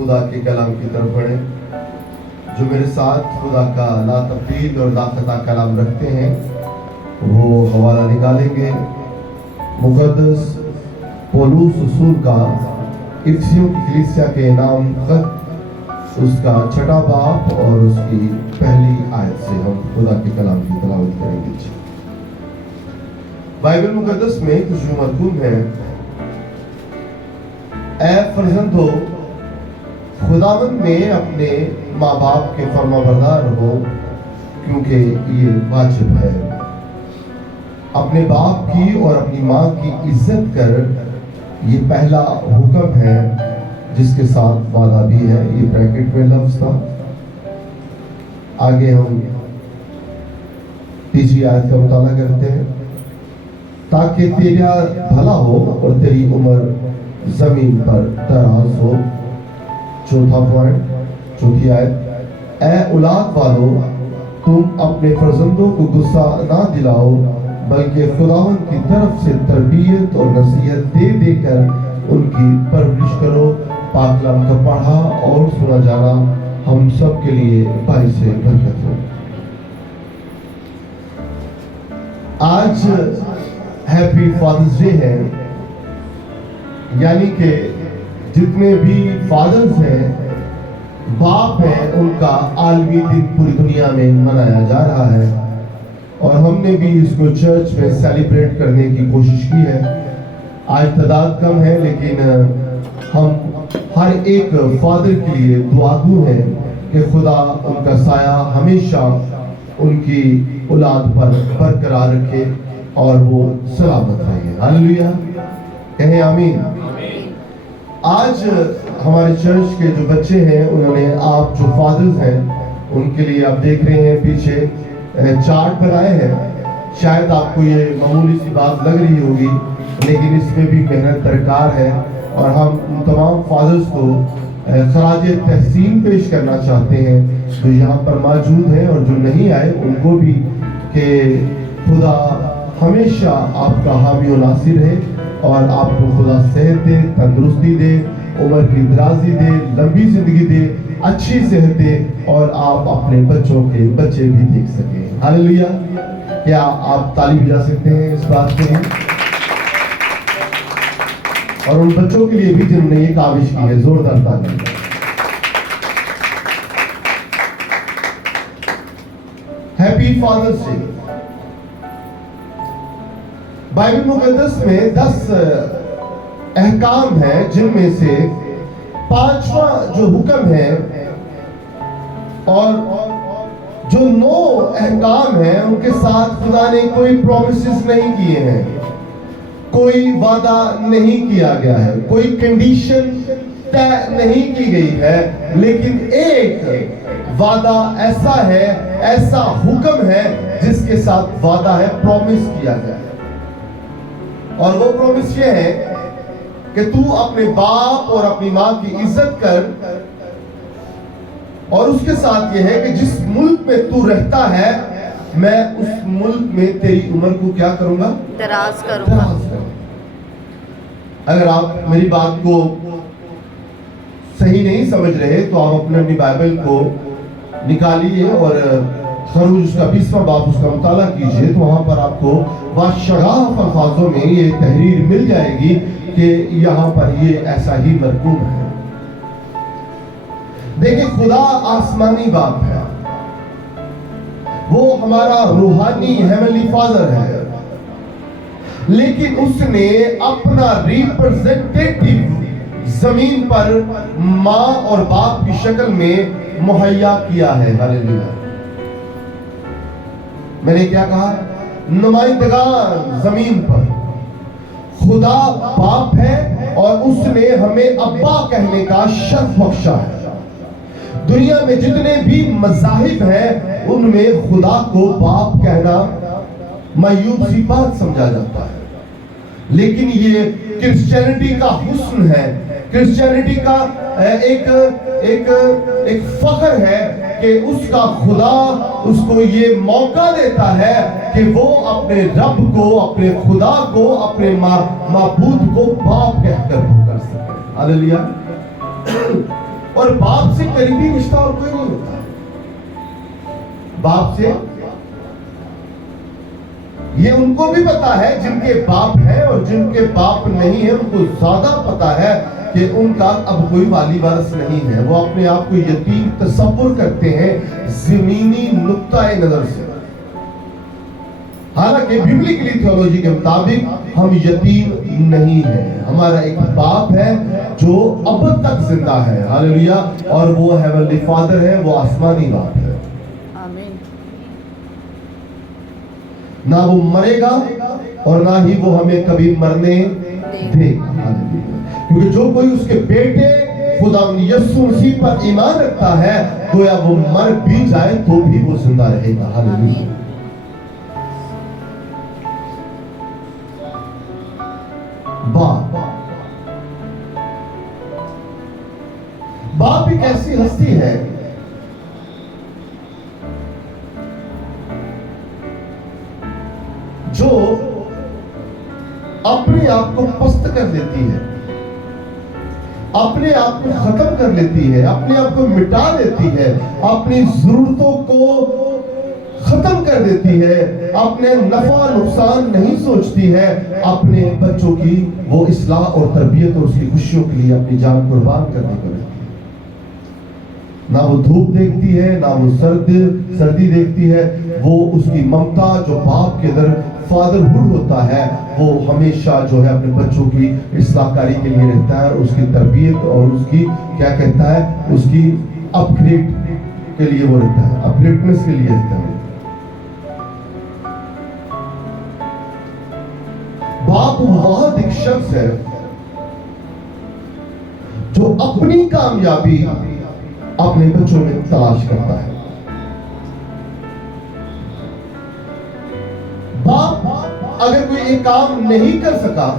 خدا کے کلام کی طرف بڑھیں جو میرے ساتھ خدا کا لا تبدیل اور لا خطا کلام رکھتے ہیں وہ حوالہ نکالیں گے مقدس پولوس رسول کا افسیوں کی کلیسیا کے نام خط اس کا 6واں باب اور اس کی پہلی آیت سے ہم خدا کے کلام کی تلاوت کریں گے۔ بائبل مقدس میں کچھ جو مرکوم ہے، اے فرزندو خداوند میں اپنے ماں باپ کے فرما بردار ہو کیونکہ یہ واجب ہے۔ اپنے باپ کی اور اپنی ماں کی عزت کر، یہ پہلا حکم ہے جس کے ساتھ وعدہ بھی ہے۔ یہ بریکٹ میں لفظ تھا۔ آگے ہم تیسری آیت کا مطالعہ کرتے ہیں۔ تاکہ تیرا بھلا ہو اور تیری عمر زمین پر دراز ہو۔ چوتھا پوائنٹ، چوتھی آیت، اے اولاد والو تم اپنے فرزندوں کو غصہ نہ دلاؤ بلکہ خداوند کی طرف سے تربیت اور نصیحت دے دے کر ان کی پرورش کرو۔ پاک کلام کا پڑھا اور سنا جانا ہم سب کے لیے باعث برکت ہو۔ آج ہیپی فادرز ڈے ہے، یعنی کہ جتنے بھی فادرز ہیں، باپ ہیں، ان کا عالمی دن پوری دنیا میں منایا جا رہا ہے اور ہم نے بھی اس کو چرچ میں سیلیبریٹ کرنے کی کوشش کی ہے۔ آج تعداد کم ہے لیکن ہم ہر ایک فادر کے لیے دعاگو ہیں کہ خدا ان کا سایہ ہمیشہ ان کی اولاد پر برقرار رکھے اور وہ سلامت رہے۔ ہاللیلویہ، کہیں آمین۔ آج ہمارے چرچ کے جو بچے ہیں، انہوں نے آپ جو فادرز ہیں ان کے لیے آپ دیکھ رہے ہیں پیچھے چارٹ بنائے ہیں۔ شاید آپ کو یہ معمولی سی بات لگ رہی ہوگی لیکن اس میں بھی محنت درکار ہے اور ہم ان تمام فادرز کو خراج تحسین پیش کرنا چاہتے ہیں جو یہاں پر موجود ہیں اور جو نہیں آئے ان کو بھی، کہ خدا ہمیشہ آپ کا حامی و ناصر رہے اور آپ کو خدا صحت دے، تندرستی دے، عمر کی درازی دے، لمبی زندگی دے، اچھی صحت دے اور آپ اپنے بچوں کے بچے بھی دیکھ سکیں۔ ہاللیلویہ۔ کیا آپ تالی بجا سکتے ہیں اس بات کے لیے؟ اور ان بچوں کے لیے بھی جنہوں نے یہ کاوش کی ہے، زوردار تالی۔ Happy father's day. بائبل مقدس میں 10 احکام ہیں جن میں سے 5واں جو حکم ہے اور جو 9 احکام ہیں ان کے ساتھ خدا نے کوئی پرومسز نہیں کیے ہیں، کوئی وعدہ نہیں کیا گیا ہے، کوئی کنڈیشن طے نہیں کی گئی ہے، لیکن ایک وعدہ ایسا ہے، ایسا حکم ہے جس کے ساتھ وعدہ ہے، پرومس کیا گیا ہے۔ اور وہ پرومس یہ ہے کہ تو اپنے باپ اور اپنی ماں کی عزت کر، اور اس کے ساتھ یہ ہے کہ جس ملک میں تو رہتا ہے میں اس ملک میں تیری عمر کو کیا کروں گا؟ دراز کروں گا۔ اگر آپ میری بات کو صحیح نہیں سمجھ رہے تو آپ اپنی بائبل کو نکالیے اور خروج اس کا 20واں باب اس کا مطالعہ کیجئے تو وہاں پر آپ کو باشگاف الفاظوں میں یہ تحریر مل جائے گی کہ یہاں پر یہ ایسا ہی مرکوم ہے۔ دیکھیں، خدا آسمانی باپ ہے، وہ ہمارا روحانی ہیونلی فادر ہے، لیکن اس نے اپنا ریپرزنٹیٹیو زمین پر ماں اور باپ کی شکل میں مہیا کیا ہے۔ ہاللیلویہ۔ میں نے کیا کہا؟ نمائندگان زمین پر خدا باپ ہے اور اس نے ہمیں ابا کہنے کا شرف بخشا ہے۔ دنیا میں جتنے بھی مذاہب ہیں ان میں خدا کو باپ کہنا معیوب سی بات سمجھا جاتا ہے، لیکن یہ کرسچینٹی کا حسن ہے، کرسچینٹی کا ایک فخر ہے کہ اس کا خدا اس کو یہ موقع دیتا ہے کہ وہ اپنے رب کو، اپنے خدا کو، اپنے معبود کو باپ کہہ کر پکار سکے۔ ہاللیلویہ۔ اور باپ سے قریبی رشتہ اور کوئی نہیں ہوتا. باپ سے یہ ان کو بھی پتا ہے جن کے باپ ہیں، اور جن کے باپ نہیں ہیں ان کو زیادہ پتا ہے کہ ان کا اب کوئی والی وارث نہیں ہے. وہ اپنے آپ کو یتیم تصور کرتے ہیں زمینی نقطہ نظر سے. حالانکہ بیبلیکلی تھیولوجی کے مطابق ہم یتیم نہیں ہیں. ہمارا ایک باپ ہے جو اب تک زندہ ہے، ہاللویا، اور وہ ہیونلی فادر ہے، وہ آسمانی باپ ہے. آمین. نہ وہ مرے گا اور نہ ہی وہ ہمیں کبھی مرنے دے گا. کیونکہ جو کوئی اس کے بیٹے خدا یسوع مسیح پر ایمان رکھتا ہے، گویا وہ مر بھی جائے تو بھی وہ زندہ رہے گا. ہاللویا. باپ ایک ایسی ہستی ہے جو اپنے آپ کو پست کر لیتی ہے، اپنے آپ کو ختم کر لیتی ہے، اپنے آپ کو مٹا دیتی ہے، اپنی ضرورتوں کو ختم کر دیتی ہے، اپنے نفع نقصان نہیں سوچتی ہے، اپنے بچوں کی وہ اصلاح اور تربیت اور اس کی خوشیوں کے لیے اپنی جان قربان کرنے کو رہتی ہے. نہ وہ دھوپ دیکھتی ہے، نہ وہ سردی دیکھتی ہے. وہ اس کی ممتا جو باپ کے در فادر ہوڈ ہوتا ہے، وہ ہمیشہ جو ہے اپنے بچوں کی اصلاح کاری کے لیے رہتا ہے، اس کی تربیت اور اس کی کیا کہتا ہے، اس کی اپ گریڈ کے لیے وہ رہتا ہے، اپ گریڈنس کے لیے رہتا ہے. باپ واحد ایک شخص ہے جو اپنی کامیابی اپنے بچوں میں تلاش کرتا ہے. باپ اگر کوئی ایک کام نہیں کر سکا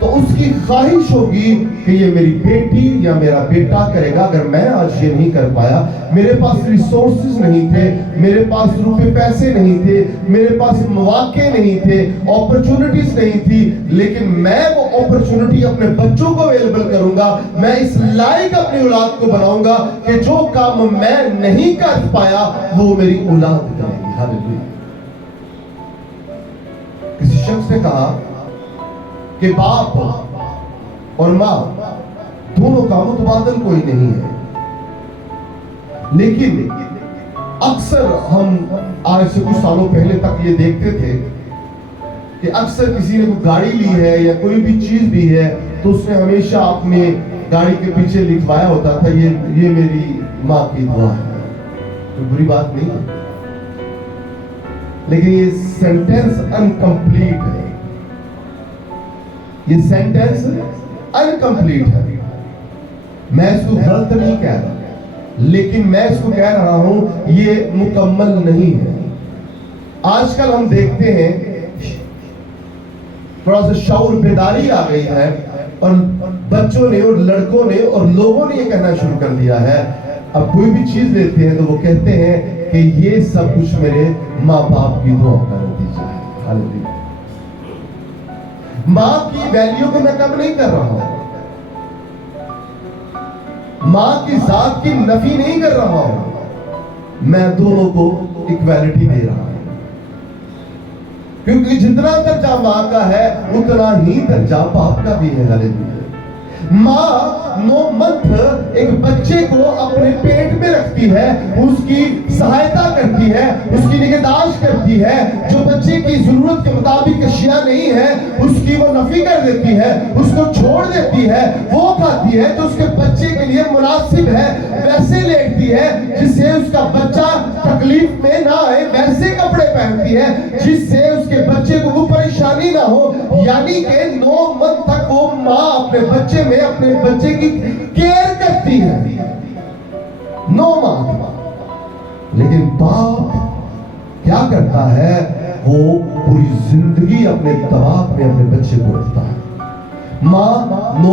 تو اس کی خواہش ہوگی کہ یہ میری بیٹی یا میرا بیٹا کرے گا. اگر میں آج یہ نہیں کر پایا، میرے پاس ریسورسز نہیں تھے، میرے پاس روپے پیسے نہیں تھے، میرے پاس مواقع نہیں تھے، اپرچونٹیز نہیں تھی، لیکن میں وہ اپرچونٹی اپنے بچوں کو اویلیبل کروں گا. میں اس لائق اپنی اولاد کو بناؤں گا کہ جو کام میں نہیں کر پایا وہ میری اولاد کرے گی. ہاللویا. کسی شخص نے کہا کہ باپ اور ماں دونوں کا متبادل کوئی نہیں ہے، لیکن اکثر ہم آج سے کچھ سالوں پہلے تک یہ دیکھتے تھے کہ اکثر کسی نے کوئی گاڑی لی ہے یا کوئی بھی چیز بھی ہے تو اس نے ہمیشہ اپنے گاڑی کے پیچھے لکھوایا ہوتا تھا یہ میری ماں کی دعا ہے. کوئی بری بات نہیں ہے، لیکن یہ سینٹینس انکمپلیٹ ہے. یہ سینٹینس انکمپلیٹ ہے. میں اس کو غلط نہیں کہہ رہا، لیکن میں اس کو کہہ رہا ہوں یہ مکمل نہیں ہے. آج کل ہم دیکھتے ہیں تھوڑا سا شعور بیداری آ گئی ہے، اور بچوں نے اور لڑکوں نے اور لوگوں نے یہ کہنا شروع کر دیا ہے، اب کوئی بھی چیز لیتے ہیں تو وہ کہتے ہیں کہ یہ سب کچھ میرے ماں باپ کی دعا کا نتیجہ ہے. ہاللویا. ماں کی ویلیو کو میں کم نہیں کر رہا ہوں، ماں کی ذات کی نفی نہیں کر رہا ہوں، میں دونوں کو ایکویلٹی دے رہا ہوں، کیونکہ جتنا درجہ ماں کا ہے اتنا ہی درجہ باپ کا بھی ہے. ہاللویا. ماں 9 منتھ ایک بچے کو اپنے پیٹ میں رکھتی ہے، اس کی سہایتا کرتی ہے، اس کی نگہداشت کرتی ہے. جو بچے کی ضرورت کے مطابق اشیاء نہیں ہے اس کی وہ نفی کر دیتی ہے، اس کو چھوڑ دیتی ہے. وہ کھاتی ہے جو اس کے بچے کے لیے مناسب ہے، ویسے لیٹتی ہے جس سے اس کا بچہ تکلیف میں نہ آئے، ویسے کپڑے پہنتی ہے جس سے اس کے بچے کو وہ پریشانی نہ ہو. یعنی کہ 9 منتھ تک وہ ماں اپنے بچے میں اپنے بچے کی کیئر کرتی ہے. 9 منتھ. لیکن باپ کیا کرتا ہے؟ وہ پوری زندگی اپنے دباغ میں اپنے بچے کو رکھتا ہے. 9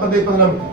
15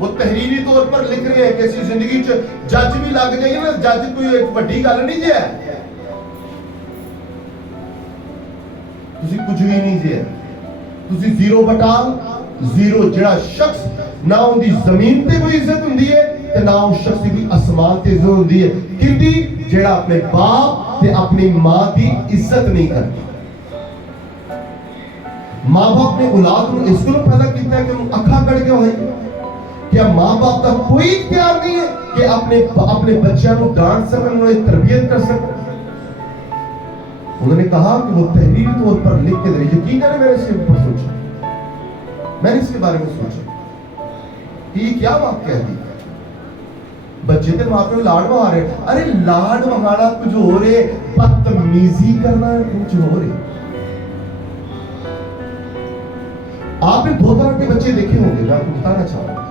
وہ تحریری طور پر لکھ رہے ہیں کہ اسی زندگی جج بھی لگ جائیے نا, جج کوئی ایک بڑی گل نہیں جی ہے, تسی کچھ بھی نہیں جی ہے, تسی 0/0. جڑا شخص نہ ان دی زمین تے کوئی عزت ہوندی ہے تے نہ اس شخص دی آسمان تے عزت ہوندی ہے, کیندی جڑا اپنے باپ تے اپنی ماں دی عزت نہیں کرتا. ماں باپ نے اولاد کو اس کو پیدا کیتا ہے کہ وہ اکھا کڑ کے ہوئی. کیا ماں باپ کا کوئی اختیار نہیں ہے کہ اپنے بچیاں کو ڈانٹ سکیں, انہیں تربیت کر سکیں؟ انہوں نے کہا کہ وہ تحریری طور پر لکھ کے دے. یقین ہے میں نے اس کے اوپر سوچا, میں نے اس کے بارے میں سوچا کہ یہ کیا بات کہہ دی. بچے تے ماں پہ لاڈ بہا رہے, ارے لاڈ بہانا کچھ ہو رہے, بدتمیزی کرنا کچھ ہو رہے. آپ نے 2 طرح کے بچے دیکھے ہوں گے, میں آپ کو بتانا چاہوں گا.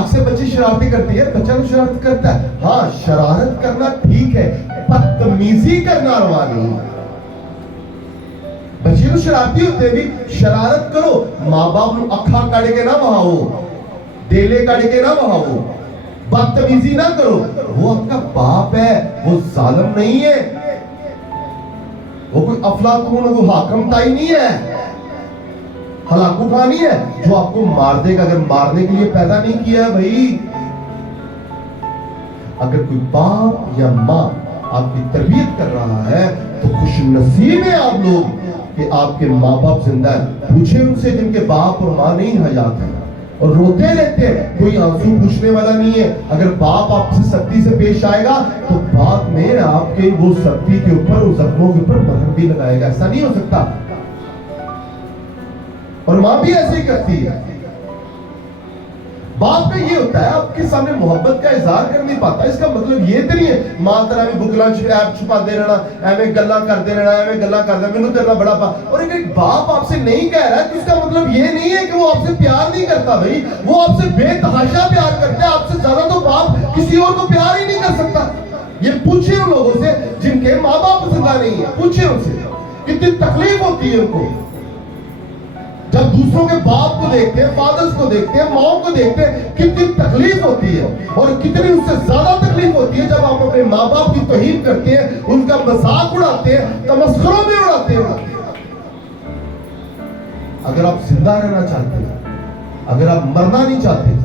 اکثر بچے شرارتیں کرتے ہیں, بچہ تو شرارت کرتا ہے, ہاں شرارت کرنا ٹھیک ہے, بدتمیزی کرنا روا نہیں ہے. بچے تو شرارتی ہوتے بھی, شرارت کرو, ماں باپ نو اکھا کڑ کے نہ بہاؤ, دیلے کڑ کے نہ بہاؤ, بدتمیزی نہ کرو. وہ آپ کا باپ ہے, وہ ظالم نہیں ہے, وہ کوئی افلاطون کوئی حاکم تائی نہیں ہے, ہلاکو کھانی ہے جو آپ کو مار دے گا. اگر مارنے کے لیے پیدا نہیں کیا ہے بھائی. اگر کوئی باپ یا ماں آپ کی تربیت کر رہا ہے تو خوش نصیب ہے آپ لوگ کہ آپ کے ماں باپ زندہ ہیں. پوچھیں ان سے جن کے باپ اور ماں نہیں حیات ہیں اور روتے رہتے ہیں, کوئی آنسو پوچھنے والا نہیں ہے. اگر باپ آپ سے سختی سے پیش آئے گا تو بعد میں آپ کے وہ سختی کے اوپر, اس زخموں کے اوپر مرہم بھی لگائے گا. ایسا نہیں ہو سکتا. اور ماں بھی ایسے ہی کرتی ہے. باپ کا یہ ہوتا ہے آپ کے سامنے محبت کا اظہار کر نہیں پاتا. اس کا مطلب یہ تو نہیں ہے ماں طرح میں بکلا چھپا دے رہنا, ایویں گلا کرتے رہنا, ایویں گلا کرتا مینوں تیرا بڑا باپ. اور ایک باپ آپ سے نہیں کہہ رہا ہے تو اس کا مطلب یہ نہیں ہے کہ وہ آپ سے پیار نہیں کرتا. بھائی وہ آپ سے بے تحاشا پیار کرتا ہے. آپ سے زیادہ تو باپ کسی اور کو پیار ہی نہیں کر سکتا. یہ پوچھیں ان لوگوں سے جن کے ماں باپ زندہ نہیں ہے, پوچھیں ان سے کتنی تکلیف ہوتی ہے ان کو جب دوسروں کے باپ کو دیکھتے ہیں, فادرز کو دیکھتے ہیں, ماں کو دیکھتے ہیں, کتنی تکلیف ہوتی ہے. اور کتنی اس سے زیادہ تکلیف ہوتی ہے جب آپ اپنے ماں باپ کی توہین کرتے ہیں, ان کا مذاق اڑاتے ہیں, تمسخروں میں اڑاتے ہیں. اگر آپ زندہ رہنا چاہتے ہیں, اگر آپ مرنا نہیں چاہتے,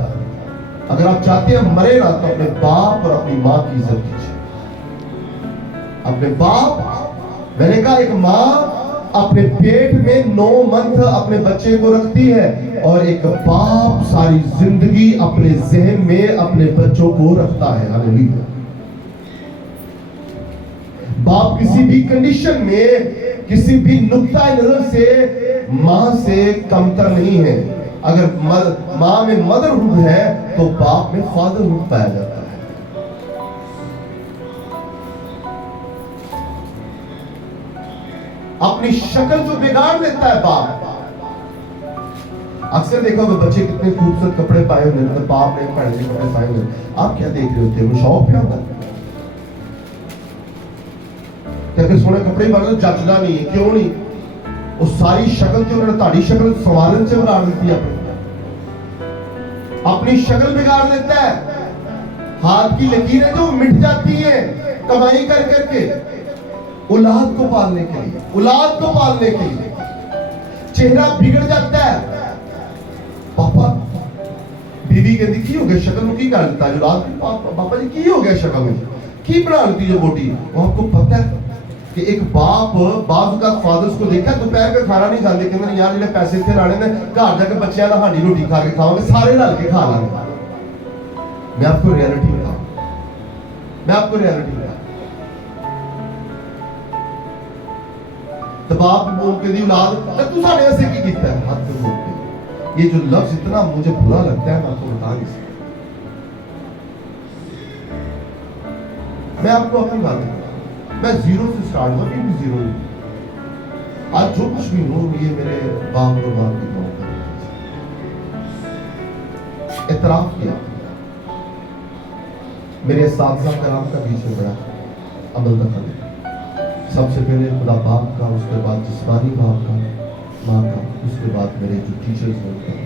اگر آپ چاہتے ہیں مرے نہ, تو اپنے باپ اور اپنی ماں کی عزت کیجیے. اپنے باپ, میں نے کہا ایک ماں اپنے پیٹ میں 9 منتھ اپنے بچے کو رکھتی ہے, اور ایک باپ ساری زندگی اپنے ذہن میں اپنے بچوں کو رکھتا ہے. ہاللیلویا. باپ کسی بھی کنڈیشن میں, کسی بھی نقطہ نظر سے ماں سے کمتر نہیں ہے. اگر ماں میں مدرہڈ ہے تو باپ میں فادرہڈ پایا جاتا ہے. اپنی شکل جو بگاڑ دیتا ہے باپ. اکثر دیکھا ہوگا بچے کتنے خوبصورت کپڑے پائے ہوتے ہیں, باپ نے پہنے کپڑے پائے ہوتے ہیں, آپ کیا دیکھ رہے ہوتے ہیں؟ وہ شوق کیا ہوتا ہے کہ اگر سونے کپڑے پائے تو جچنا نہیں ہے. کیوں نہیں؟ وہ ساری شکل جو انہوں نے تاڑی شکل سوالن سے بنا دیتی ہے, اپنی شکل بگاڑ دیتا ہے. ہاتھ کی لکیریں جو مٹ جاتی ہیں کمائی کر کر کے, اولاد کو پالنے کے لیے, اولاد کو پالنے کے لیے. چہرہ بگڑ جاتا ہے. پاپا بیوی کہتی کی ہو گیا شکل میں کی کر لیتا ہے, اولاد پاپا جی کی ہو گیا شکل میں کی بنا لیتی جو موٹی. وہ آپ کو پتہ ہے کہ ایک باپ بعض اوقات فادرز کو دیکھا دوپہر کا کھانا نہیں کھاتے, کہتے ہیں یار جڑے پیسے اتنے لانے نے گھر جا کے بچیاں نہ ہانڈی روٹی کھا کے کھاؤں گے, سارے رل کے کھا لیں گے. میں آپ کو ریئلٹی بتاؤں, میں آپ کو ریئلٹی بتاؤں. تو باپ بول کے دی اولاد تو ساڑھے ایسے کی کیتا ہے, ہاتھ پہ بول کے. یہ جو لفظ اتنا مجھے برا لگتا ہے, میں آپ کو بتا نہیں سکتا. میں آپ کو اپنی بات کرتا ہوں, میں 0 سے سٹارٹ ہوا, کہ بھی 0 ہوں. آج جو کچھ بھی ہوں یہ میرے باپ اور ماں کی دعا کر اعتراف کیا. میرے اساتذہ کرام کا بیچ میں بڑا عمل دخل ہے. سب سے پہلے خدا باپ کا, اس کے بعد جسمانی باپ کا, ماں کا, اس کے بعد میرے جو ٹیچرز ہیں.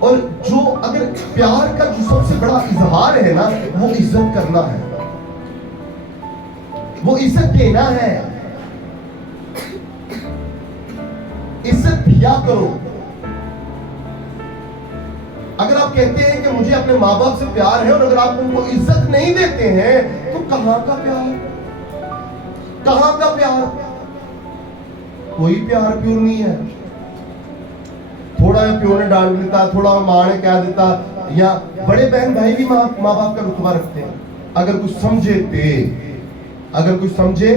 اور جو اگر پیار کا جو سب سے بڑا اظہار ہے نا وہ عزت کرنا ہے, وہ عزت دینا ہے. عزت دیا کرو. اگر آپ کہتے ہیں کہ مجھے اپنے ماں باپ سے پیار ہے اور اگر آپ ان کو عزت نہیں دیتے ہیں تو کہاں کا پیار, کہاں کا پیار؟ کوئی پیار پیور نہیں ہے. تھوڑا پیو نے ڈانٹ دیتا, تھوڑا ماں نے کہہ دیتا, یا بڑے بہن بھائی بھی ماں باپ کا رتبہ رکھتے ہیں اگر کچھ سمجھے تے, اگر کچھ سمجھے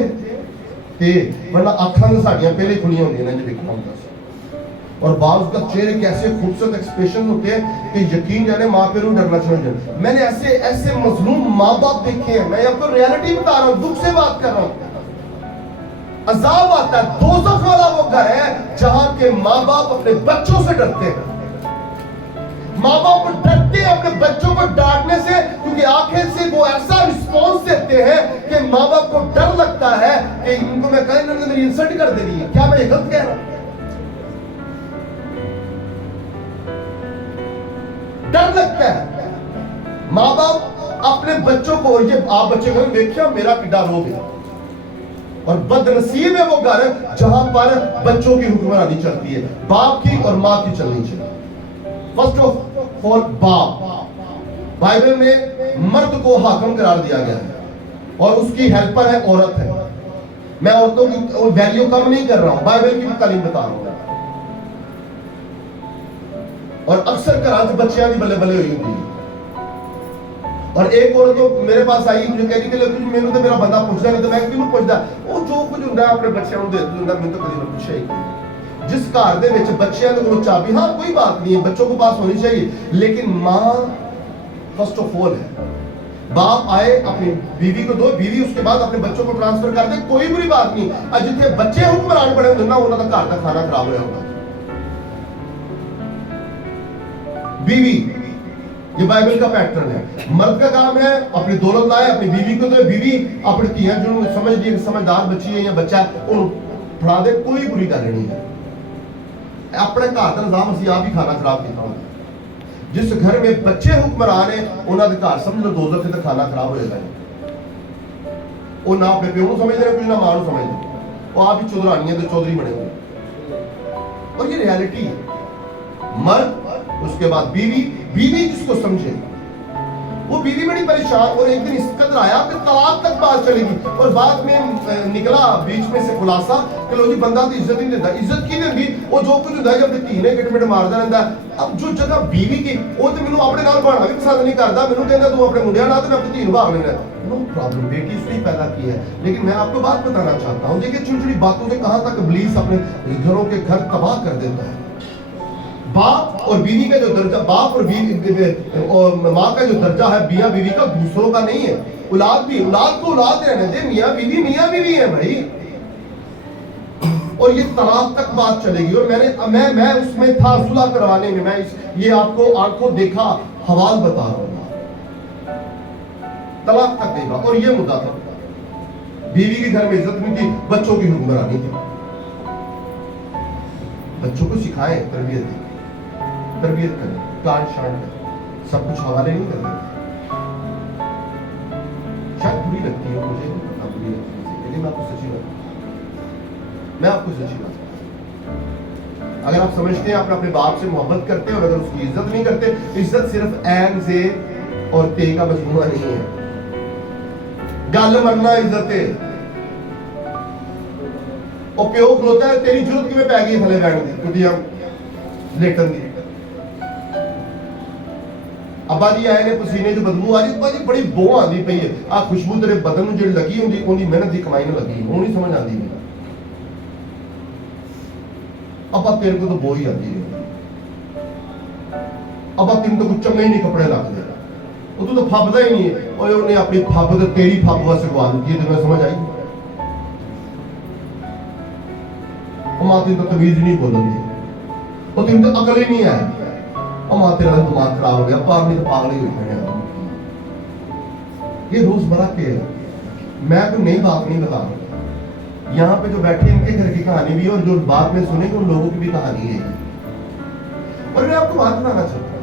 تے, ورنہ آنکھاں تو ساڈیاں پہلے کھلیاں ہوندیاں نے جو دیکھنا ہوتا ہے. اور بعض کا چہرے کے ایسے خوبصورت ایکسپریشن ہوتے ہیں کہ یقین جانے ماں پہ روح ڈرنا چھوڑ جائے. میں نے ایسے مظلوم ماں باپ دیکھے ہیں. میں آپ کو ریالٹی بتا رہا ہوں, دکھ سے بات کر رہا ہوں. عذاب آتا ہے. دوزخ والا وہ گھر ہے جہاں کے ماں باپ اپنے بچوں سے ڈرتے ہیں. ماں باپ کو ڈرتے ہیں اپنے بچوں کو ڈانٹنے سے, کیونکہ آنکھیں سے وہ ایسا رسپانس دیتے ہیں کہ ماں باپ کو ڈر لگتا ہے کہ ان کو میں کہیں انہوں نے میری انسلٹ کر دے رہی ہے, کیا میں یہ غلط کہہ رہا ہوں؟ ڈر لگتا ہے. ماں باپ اپنے بچوں کو, یہ آپ بچے کو دیکھیا میرا کڈا رو گیا. اور بد نصیب ہے وہ گھر جہاں پر بچوں کی حکمرانی چلتی ہے. باپ کی اور ماں کی چلنی چاہیے. فرسٹ آف آل باپ. بائبل میں مرد کو حاکم قرار دیا گیا ہے اور اس کی ہیلپر ہے عورت ہے. میں عورتوں کی ویلیو کم نہیں کر رہا ہوں, بائبل کی بھی تعلیم بتا رہا ہوں. اور اکثر گھراں سے بچیاں دی بلے بلے ہوئی ہوئی. اور ایک عورت تو میرے پاس آئی مجھے کہہ رہی کہ میں نے تو میرا بندہ پوچھتا نہیں تو میں کیوں پوچھتا, وہ جو کچھ ہوندا ہے اپنے بچیاں نوں دے دیندا, میں تو کبھی نہ پوچھا ہی. جس گھر دے وچ بچیاں دے کول چابی, ہاں کوئی بات نہیں ہے بچوں کو پاس ہونی چاہیے, لیکن ماں فرسٹ آف آل ہے. باپ آئے اپنی بیوی کو دو, بیوی اس کے بعد اپنے بچوں کو ٹرانسفر کر دے, کوئی بری بات نہیں. اور جتنے بچے حکمران بڑے ہوندے نا انہاں دا گھر دا کھانا خراب ہویا ہوتا. بیوی, یہ بائبل کا پیٹرن ہے. مرد کا کام ہے اپنی دولت لائے, اپنی بیوی کو دے, بیوی اپنی تیاں جو سمجھ دی سمجھدار بچی ہے یا بچہ ہے انہوں پڑھا دے, کوئی بری گل نہیں ہے. اپنے گھر کا نظام اسی آپ ہی کھانا خراب کیتا ہوتا. جس گھر میں بچے حکمران ہیں انہاں دے گھر سمجھ لو دوزخ تے کھانا خراب ہو جاتا ہے. وہ نہ اپنے پیو نوں سمجھدے ہیں, کچھ نہ ماں نوں سمجھدے, وہ آپ ہی چودرانیاں تے چودھری بنے ہوئے. اور یہ ریالٹی ہے. مرد, اس کے بعد بیوی. بیوی جس کو سمجھے, وہ بیوی بڑی پریشان, اور ایک دن اس قدر آیا کہ طلاق تک بات چلے گی. اور بعد میں نکلا بیچ میں سے خلاصہ کہ لو جی بندہ تو عزت نہیں دیتا. عزت کی نہیں دی, وہ جو کچھ ہوتا ہے جب تھی نے کٹ مٹ ماردا رہندا. اب جو جگہ بیوی کی, وہ تو مینوں اپنے نال بہنا بھی پسند نہیں کردا, مینوں کہندا تو اپنے منڈیاں نال تے میں اپنی دھی نوں بھاگ لینا. نو پرابلم, بیٹی اس نے پیدا کی ہے. لیکن میں آپ کو بات بتانا چاہتا ہوں, دیکھیں چھوٹی چھوٹی باتوں سے کہاں تک ابلیس اپنے گھروں کے گھر تباہ کر دیتا ہے. باپ اور بیوی کا جو درجہ, باپ اور بیوی اور ماں کا جو درجہ ہے میاں بیوی کا دوسروں کا نہیں ہے. اولاد بھی, اولاد کو اولاد رہنے دے, میاں بیوی ہے بھائی. اور یہ طلاق تک بات چلے گی. اور میں اس میں تھا صلح کروانے میں, میں یہ آپ کو آنکھوں دیکھا حوال بتا رہا ہوں. طلاق تک دے گا. اور یہ مدعا تھا, بیوی کے گھر میں عزت نہیں تھی, بچوں کی حکمرانی تھی. بچوں کو سکھائیں, تربیت دیں, تربیت کریں, کانٹ شانٹ کریں, سب کچھ حوالے نہیں کر رہے. شاید بری لگتی ہے مجھے, بری لگتی ہے, لیکن میں آپ کو سچی بات اگر آپ سمجھتے ہیں آپ اپنے باپ سے محبت کرتے ہیں اور اگر اس کی عزت نہیں کرتے, عزت صرف این سے اور تے کا مجموعہ نہیں ہے. گل مرنا عزت ہے. اور پیو کھلوتا ہے, تیری ضرورت کی میں پی گئی تھلے بیٹھ دی کٹیاں لیٹن دی. ابا جی آئے نے, پسینے جو بدبو آ رہی, ابا جی بڑی بو آندی پئی ہے, آ خوشبو تیرے بدن میں جڑی لگی ہوندی اون دی محنت دی کمائی نہ لگی, وہ نہیں سمجھ آندی. ابا تیرے کو تو بو ہی آتی ہے, ابا تین تو کچھ چنگے ہی نہیں کپڑے لگتے, وہ تو پھبدا ہی نہیں ہے. اور انہیں اپنی پھب تے تیری پھب واسطے گوا دی, تمہیں سمجھ آئی؟ ماں تین تو تمیز نہیں بولن دی, وہ تین تو عقل ہی نہیں ہے. اور ماں تیرا دماغ خراب ہو گیا, پاگل تو پاگل ہی ہوئی کھڑے ہیں. یہ روزمرہ کے, میں کوئی نئی بات نہیں بتا رہا. یہاں پہ جو بیٹھے ان کے گھر کی کہانی بھی ہے, اور جو بات میں سنے گے ان لوگوں کی بھی کہانی ہے. اور میں آپ کو بات بتانا چاہتا ہوں,